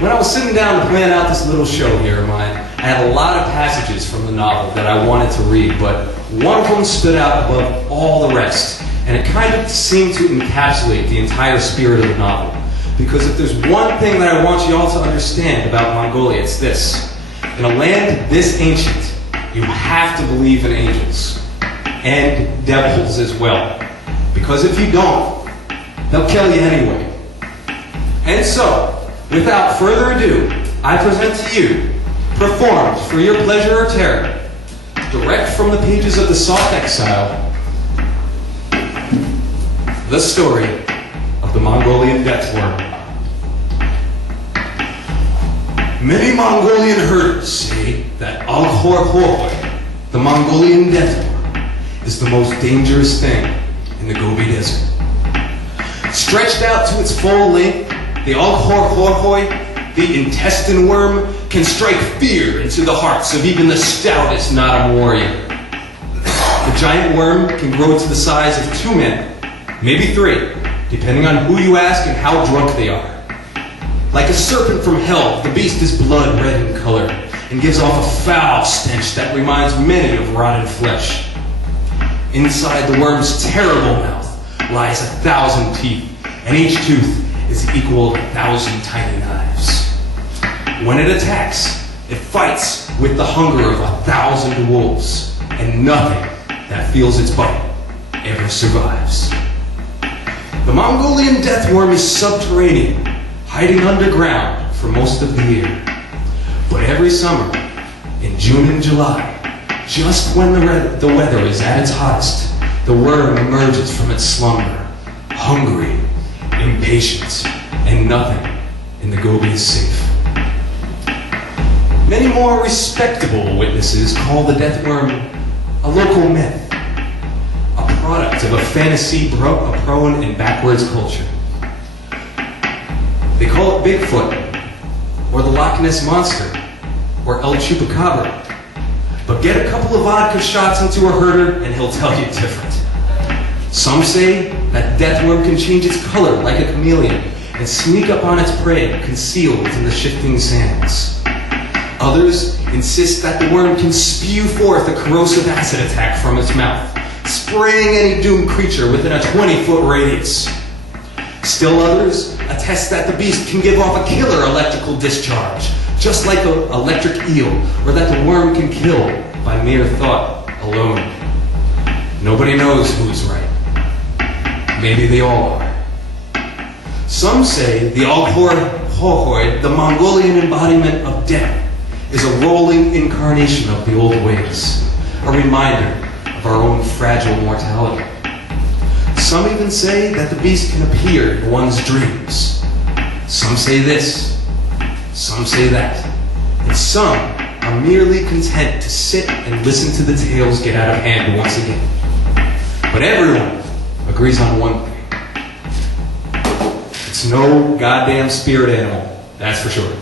When I was sitting down to plan out this little show here of mine, I had a lot of passages from the novel that I wanted to read, but one of them stood out above all the rest, and it kind of seemed to encapsulate the entire spirit of the novel. Because if there's one thing that I want you all to understand about Mongolia, it's this. In a land this ancient, you have to believe in angels, and devils as well. Because if you don't, they'll kill you anyway. And so, without further ado, I present to you, performed for your pleasure or terror, direct from the pages of the Soft Exile, the story of the Mongolian Death Worm. Many Mongolian herders say that the Mongolian Death Worm, is the most dangerous thing in the Gobi Desert. Stretched out to its full length, the the intestine worm, can strike fear into the hearts of even the stoutest Nada warrior. The giant worm can grow to the size of 2 men, maybe 3, depending on who you ask and how drunk they are. Like a serpent from hell, the beast is blood red in color and gives off a foul stench that reminds many of rotten flesh. Inside the worm's terrible mouth lies 1,000 teeth, and each tooth is equal to 1,000 tiny knives. When it attacks, it fights with the hunger of 1,000 wolves, and nothing that feels its bite ever survives. The Mongolian Death Worm is subterranean, hiding underground for most of the year. But every summer, in June and July, just when the weather is at its hottest, the worm emerges from its slumber, hungry, impatient, and nothing in the Gobi is safe. Many more respectable witnesses call the death worm a local myth, a product of a fantasy-prone and backwards culture. They call it Bigfoot, or the Loch Ness Monster, or El Chupacabra. But get a couple of vodka shots into a herder and he'll tell you different. Some say that death worm can change its color like a chameleon and sneak up on its prey concealed within the shifting sands. Others insist that the worm can spew forth a corrosive acid attack from its mouth, spraying any doomed creature within a 20-foot radius. Still others attest that the beast can give off a killer electrical discharge, just like an electric eel, or that the worm can kill by mere thought alone. Nobody knows who's right. Maybe they all are. Some say the the Mongolian embodiment of death, is a rolling incarnation of the old ways, a reminder of our own fragile mortality. Some even say that the beast can appear in one's dreams. Some say this, some say that, and some are merely content to sit and listen to the tales get out of hand once again. But everyone agrees on one thing. It's no goddamn spirit animal, that's for sure.